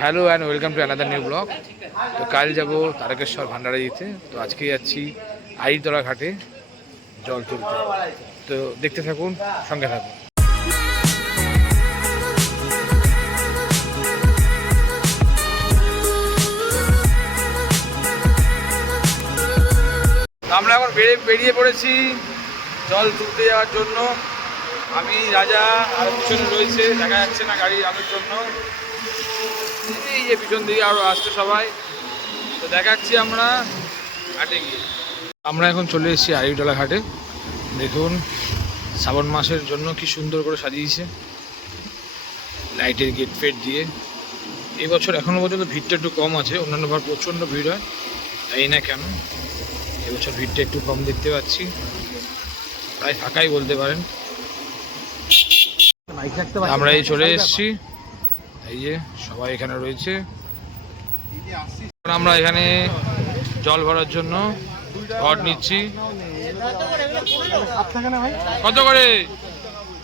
Hello and welcome to another new blog. তো কাল যাবো তারকেশ্বর ভান্ডারা দিতে। তো আজকে যাচ্ছি আইতলা ঘাটে জল তুলতে। তো দেখতে থাকুন, সঙ্গে থাকুন। আমরা এখন বেরিয়ে পড়েছি জল তুলতে যাওয়ার জন্য। আমি রাজা আর পিছনে রয়েছে, দেখা যাচ্ছে না গাড়ি আসার জন্য। এই যে পিছন দিকে আরও আসছে সবাই। তো দেখাচ্ছি আমরা ঘাটে গিয়ে। আমরা এখন চলে এসেছি আইতলা ঘাটে। দেখুন শ্রাবণ মাসের জন্য কি সুন্দর করে সাজিয়েছে লাইটের গেট ফেট দিয়ে। এবছর এখনও পর্যন্ত ভিড়টা একটু কম আছে, অন্যান্যবার প্রচণ্ড ভিড় হয়, তাই না কেন এবছর ভিড়টা একটু কম দেখতে পাচ্ছি, প্রায় ফাঁকাই বলতে পারেন। আমরা এই চলে এসেছি, এই যে সবাই এখানে রয়েছে। আমরা এখানে জল ভরার জন্য ঘট নিচ্ছি। কত করে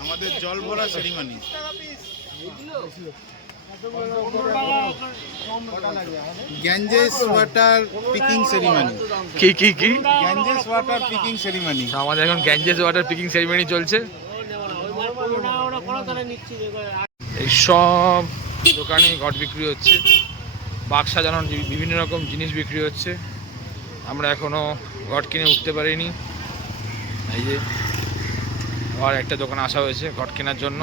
আমাদের জল ভরা ceremony? Ganges water picking ceremony. কি কি কি? Ganges water picking ceremony. আমাদের এখন গ্যাঞ্জেস ওয়াটার পিকিং সেরিমনি চলছে। এই সব দোকানে ঘট বিক্রি হচ্ছে, বাক্স সাজানোর বিভিন্ন রকম জিনিস বিক্রি হচ্ছে। আমরা এখনো ঘট কিনে উঠতে পারিনি। এই যে আর একটা দোকানে আসা হয়েছে ঘট কেনার জন্য।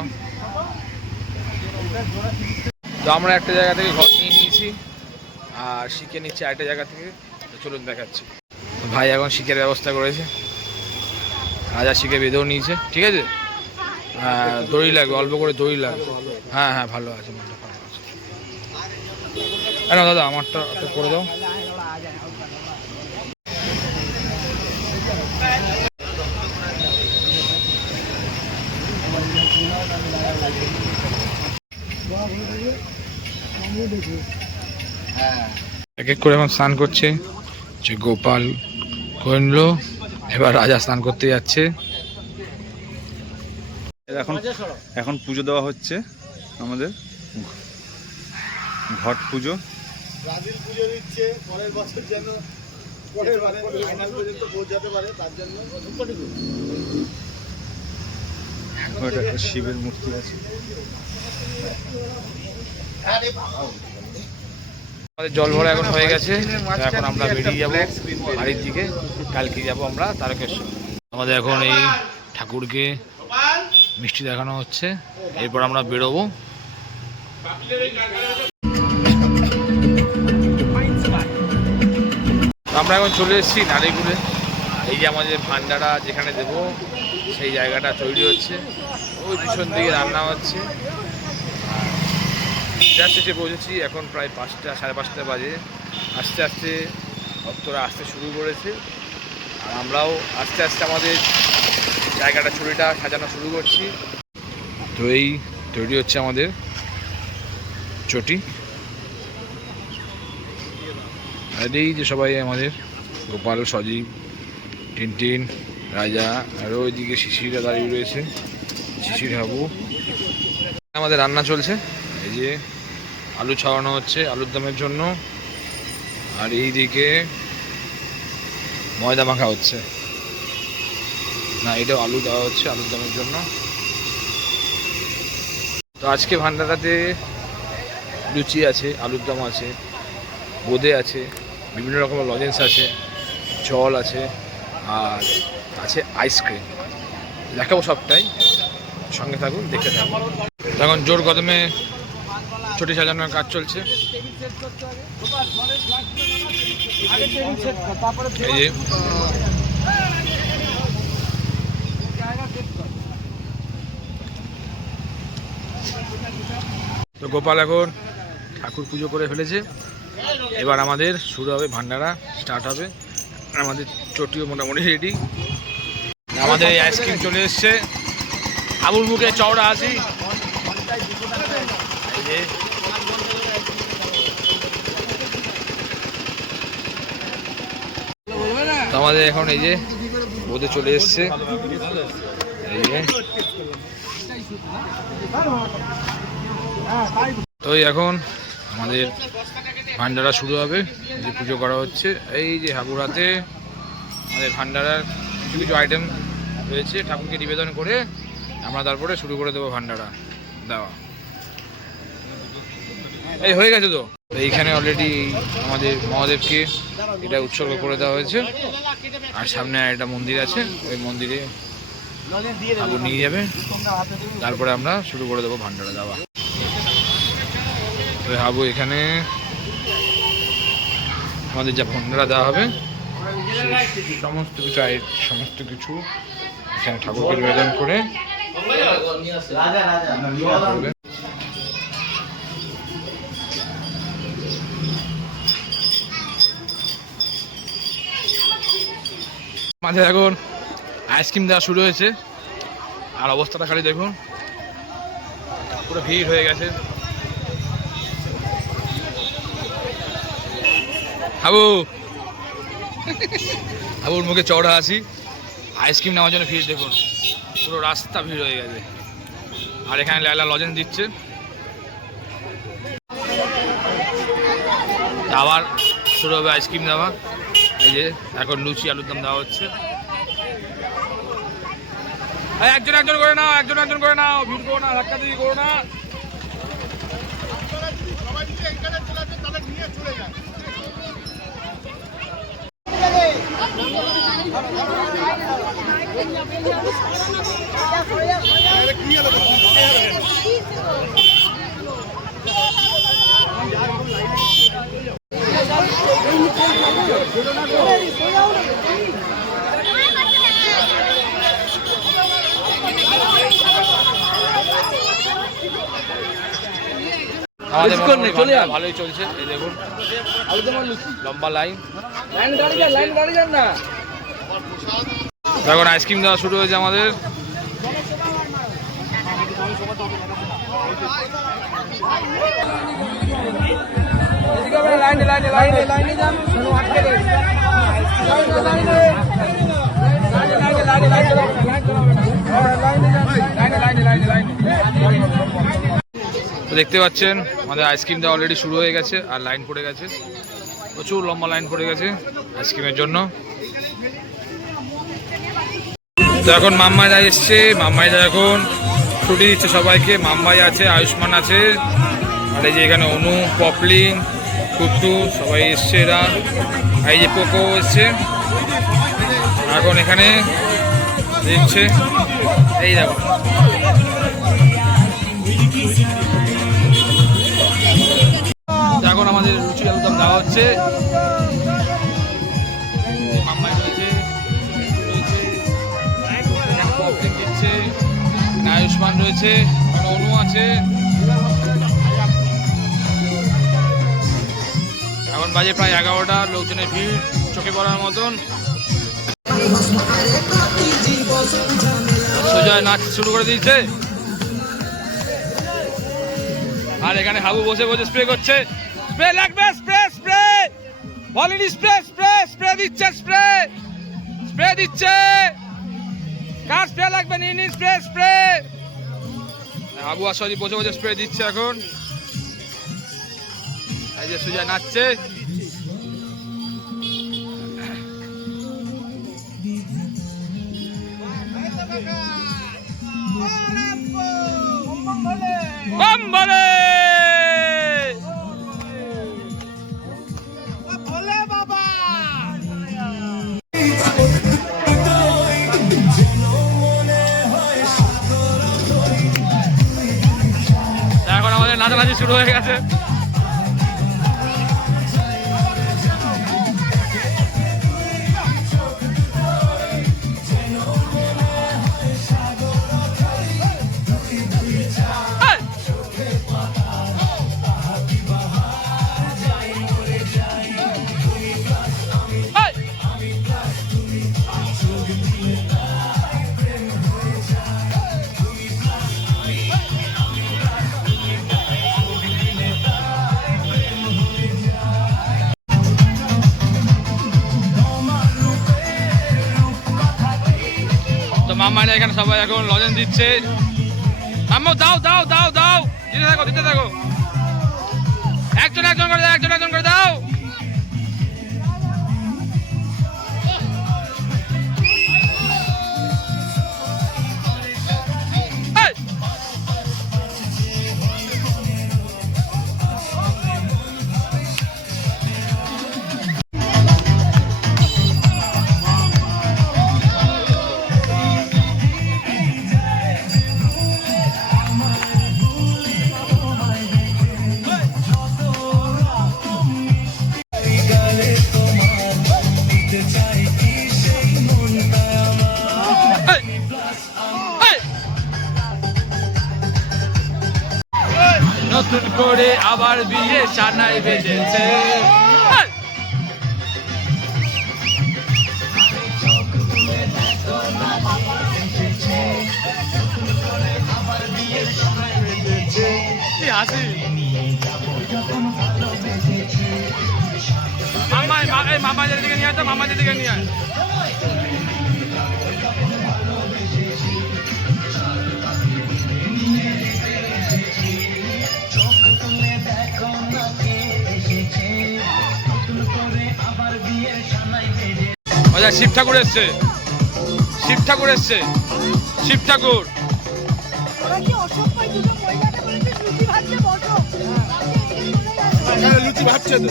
তো আমরা একটা জায়গা থেকে ঘট নিয়ে নিয়েছি আর শিখে নিচ্ছি আরেকটা জায়গা থেকে। তো চলুন দেখাচ্ছি। ভাই এখন শিখের ব্যবস্থা করেছে, রাজা শিখে বেঁধেও নিয়েছে। ঠিক আছে, দড়ি লাগবে, অল্প করে দড়ি লাগবে। হ্যাঁ হ্যাঁ, ভালো আছে, মালটা ভালো আছে। না দাদা, আমারটা করে দাও। এক এক করে এখন স্নান করছে। গোপাল করে নিল, এবার রাজা স্নান করতে যাচ্ছে। এখন পুজো দেওয়া হচ্ছে আমাদের, ঘট পুজো। ব্রাজিল পুজো দিচ্ছে পরের বছর যেন পরের ফাইনাল পর্যন্ত পৌঁছাতে পারে, তার জন্য একটা শিবের মূর্তি আছে। আমাদের জল ভরা এখন হয়ে গেছে। এখন আমরা বেরিয়ে যাবো বাড়ির দিকে। কালকে যাবো আমরা তারকেশ্বর। আমাদের এখন এই ঠাকুরকে মিষ্টি দেখানো হচ্ছে, এরপর আমরা বেরোবো। আমরা এখন চলে এসেছি নারীগুড়ে। এই যে আমাদের ভান্ডারা যেখানে দেবো সেই জায়গাটা তৈরি হচ্ছে, ওই পিছন দিকে রান্না হচ্ছে। জাস্ট এসে পৌঁছেছি, এখন প্রায় 5টা সাড়ে 5টা বাজে। আস্তে আস্তে ভক্তরা আসতে শুরু করেছে, আর আমরাও আস্তে আস্তে আমাদের জায়গাটা ছুরিটা সাজানো শুরু করছি। তো এই তৈরি হচ্ছে আমাদের চটি। আর এই যে সবাই আমাদের গোপাল, সজীব, টিনটিন, রাজা, আর ওইদিকে শিশিরা দাঁড়িয়ে রয়েছে, শিশির হাবু। আমাদের রান্না চলছে, এই যে আলু ছাড়ানো হচ্ছে আলুর দমের জন্য, আর এই দিকে ময়দা মাখা হচ্ছে, না এটাও আলু দেওয়া হচ্ছে আলুর দমের জন্য। তো আজকে ভান্ডারাতে লুচি আছে, আলুর দম আছে, বোঁদে আছে, বিভিন্ন রকমের লজেন্স আছে, জল আছে, আর আছে আইসক্রিম। দেখাবো সবটাই, সঙ্গে থাকুন, দেখতে থাকুন। এখন জোর কদমে চটি সাজানোর কাজ চলছে। এই যে তো গোপাল এখন ঠাকুর পুজো করে ফেলেছে, এবার আমাদের শুরু হবে, ভান্ডারা স্টার্ট হবে। আমাদের চটিও মোটামুটি রেডি। আমাদের এই আইসক্রিম চলে এসছে, আবুর মুখে চওড়া হাসি। আমাদের এখন এই যে বোঁদে চলে এসছে, এই যে তো এখন আমাদের ভান্ডারা শুরু হবে, যে পুজো করা হচ্ছে। এই যে হাবুর হাতে আমাদের ভান্ডারার কিছু কিছু আইটেম রয়েছে, ঠাকুরকে নিবেদন করে আমরা তারপরে শুরু করে দেবো ভান্ডারা দেওয়া। এই হয়ে গেছে তো। এইখানে অলরেডি আমাদের মহাদেবকে এটা উৎসর্গ করে দেওয়া হয়েছে, আর সামনে একটা মন্দির আছে, ওই মন্দিরে ঠাকুর নিয়ে যাবে, তারপরে আমরা শুরু করে দেবো ভান্ডারা দেওয়া। ওই হাবু এখানে আমাদের যা ভান্ডারা দেওয়া হবে সমস্ত কিছু এখানে ঠাকুরকে নিবেদন করে মাঝে এখন আইসক্রিম দেওয়া শুরু হয়েছে, আর অবস্থাটা খালি দেখুন, পুরো ভিড় হয়ে গেছে। হাবুর মুখে চওড়া হাসি, আইসক্রিম নেওয়ার জন্য ভিড় দেখুন, পুরো রাস্তা ভিড় হয়ে গেছে। আর এখানে লাইলা লজেন্স দিচ্ছে, আবার শুরু হবে আইসক্রিম দেওয়া। এই যে এখন লুচি আলুর দম দেওয়া হচ্ছে। একজন একজন করে নাও, একজন একজন করে নাও, ভিড় করো না, ধাক্কা দিয়ে করো না। ভালোই চলছে, এই দেখুন লম্বা লাইন। এখন আইসক্রিম দেওয়া শুরু হয়েছে আমাদের। দেখতে পাচ্ছেন আমাদের আইসক্রিম দেওয়া অলরেডি শুরু হয়ে গেছে, আর লাইন পড়ে গেছে, প্রচুর লম্বা লাইন পড়ে গেছে আইসক্রিমের জন্য। তো এখন মাম্মাইদা এসছে, মাম্মাইদা এখন ছুটি দিচ্ছে সবাইকে। মাম্মাই আছে, আয়ুষ্মান আছে, আর এই যে এখানে অনু, পপলিন, কুট্টু সবাই এসছে এরা। এই যে পোকো এসছে, এখন এখানে দিচ্ছে। এই দেখো এখন আমাদের লুচি আলুদম দেওয়া হচ্ছে। মাম্মাই রয়েছে, দিচ্ছে, আয়ুষ্মান রয়েছে, অনু আছে। এখন বাজে প্রায় 11টা, লোকজনের ভিড় চোখে পড়ার মতন। সোজা নাচ শুরু করে দিয়েছে, আর এখানে হাবু বসে বসে স্প্রে করছে। স্প্রে লাগবে, spray spray Volini spray spray spray দিচ্ছে, স্প্রে স্প্রে দিচ্ছে। কার স্প্রে লাগবে নিন, স্প্রে স্প্রে। হাবু আর সজি বসে বসে স্প্রে দিচ্ছে এখন। এই যে সুজয় নাচছে। বম বলে এখন আমাদের নাচানাচি শুরু হয়ে গেছে। মাম্মারা এখানে সবাই এখন লজেন্স দিচ্ছে। মাম্মা দাও দাও দাও দাও, দিতে থাকো দিতে থাকো। একজন একজন করে দাও, একজন একজন করে দাও। এই! নতুন করে আবার বিয়ে সানাই বেজেছে। মামাদের দিকে নিয়ে আসতো, মামাদের দিকে নিয়ে আয়। আচ্ছা, শিব ঠাকুর এসছে, শিব ঠাকুর এসছে, শিব ঠাকুর। লুচি ভাবছে তো।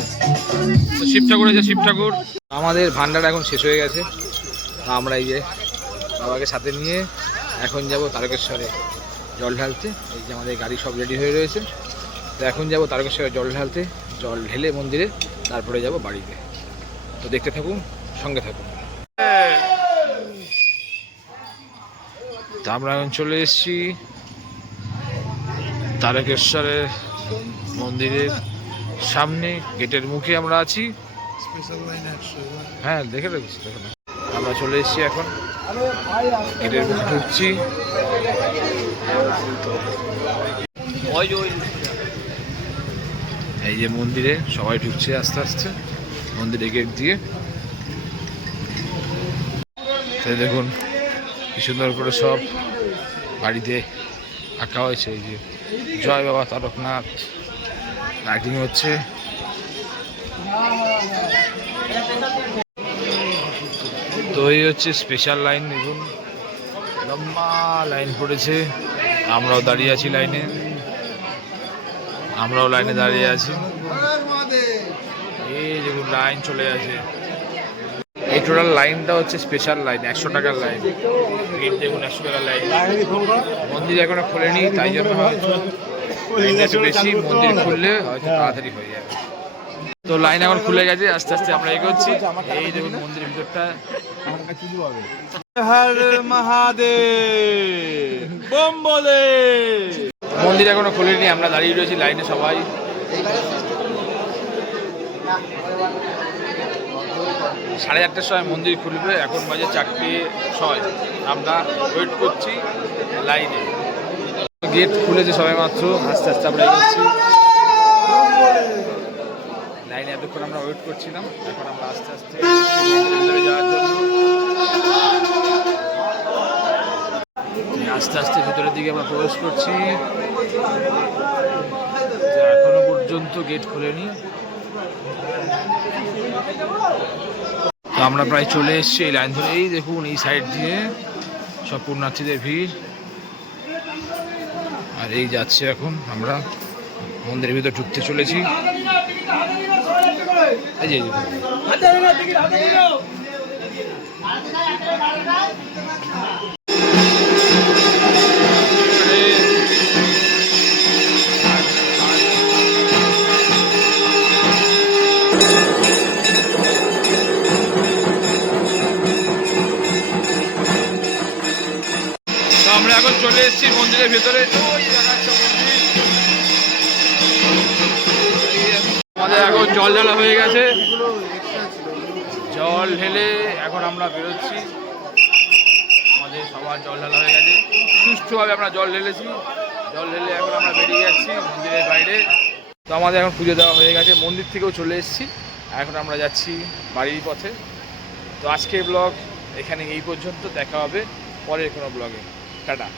তো শিব ঠাকুর এসে, শিব ঠাকুর। আমাদের ভান্ডার এখন শেষ হয়ে গেছে। আমরা এই যে বাবাকে সাথে নিয়ে এখন যাব তারকেশ্বরে জল ঢালতে। এই যে আমাদের গাড়ি সব রেডি হয়ে রয়েছে। তো এখন যাব তারকেশ্বরে জল ঢালতে, জল ঢেলে মন্দিরে, তারপরে যাব বাড়িতে। তো দেখতে থাকুন, সঙ্গে থাকুন। তো আমরা এখন চলে এসেছি তারকেশ্বরের মন্দিরের সামনে, গেটের মুখে আমরা আছি। হ্যাঁ, দেখে রেখেছি, দেখে না। আমরা চলে এসেছি এখন, গেটের মুখে ঢুকছি। এই যে মন্দিরে সবাই ঢুকছে আস্তে আস্তে মন্দিরে গেট দিয়ে। তাই দেখুন কি সুন্দর করে সব বাড়িতে আঁকা হয়েছে। এই যে জয় বাবা তারকনাথ, লাইটিং হচ্ছে। তো এই হচ্ছে স্পেশাল লাইন। দেখুন লম্বা লাইন পড়েছে, আমরাও দাঁড়িয়ে আছি লাইনে, আমরাও লাইনে দাঁড়িয়ে আছি। এই দেখুন লাইন চলে আছে। এই টোটাল লাইনটা হচ্ছে স্পেশাল লাইন, 100 টাকার লাইন। গেট দেখুন 100 টাকার লাইন। মন্দির এখনো খোলেনি, তাই জন্য হয়তো লাইনটা একটু বেশি। মন্দির খুললে হয়তো তাড়াতাড়ি হয়ে যাবে। তো লাইন এখন খুলে গেছে, আস্তে আস্তে আমরা এগোচ্ছি। এই দেখুন মন্দিরের ভিতরটা। হর মহাদেব বম বলে। মন্দির এখনো খোলেনি, আমরা দাঁড়িয়ে রয়েছি লাইনে সবাই। 8:30টার সময় মন্দির খুলবে, এখন বাজে 4:06। আমরা ওয়েট করছি লাইনে। গেট খুলেছে সবাই মাত্র, আস্তে আস্তে আমরা এগোচ্ছি লাইনে। এতক্ষণ আমরা ওয়েট করছিলাম, এখন আমরা আস্তে আস্তে ভিতরে যাওয়ার জন্য আস্তে আস্তে ভিতরের দিকে আমরা প্রবেশ করছি। এখনো পর্যন্ত গেট খোলেনি। তো আমরা প্রায় চলে এসেছি এই লাইন ধরে। এই দেখুন এই সাইড দিয়ে সব পুণ্যার্থীদের ভিড়। আর এই যাচ্ছে এখন আমরা মন্দিরের ভিতর ঢুকতে চলেছি। এই যে আমরা এখন চলে এসেছি মন্দিরের ভেতরে। আমাদের এখন জল ঢালা হয়ে গেছে, জল ঢেলে এখন আমরা বেরোচ্ছি। আমাদের সবার জল ঢালা হয়ে গেছে, সুষ্ঠুভাবে আমরা জল ঢেলেছি। জল ঢেলে এখন আমরা বেরিয়ে যাচ্ছি মন্দিরের বাইরে। তো আমাদের এখন পুজো দেওয়া হয়ে গেছে, মন্দির থেকেও চলে এসেছি। এখন আমরা যাচ্ছি বাড়ির পথে। তো আজকের ব্লগ এখানে এই পর্যন্ত, দেখা হবে পরের কোনো ব্লগে। টাটা।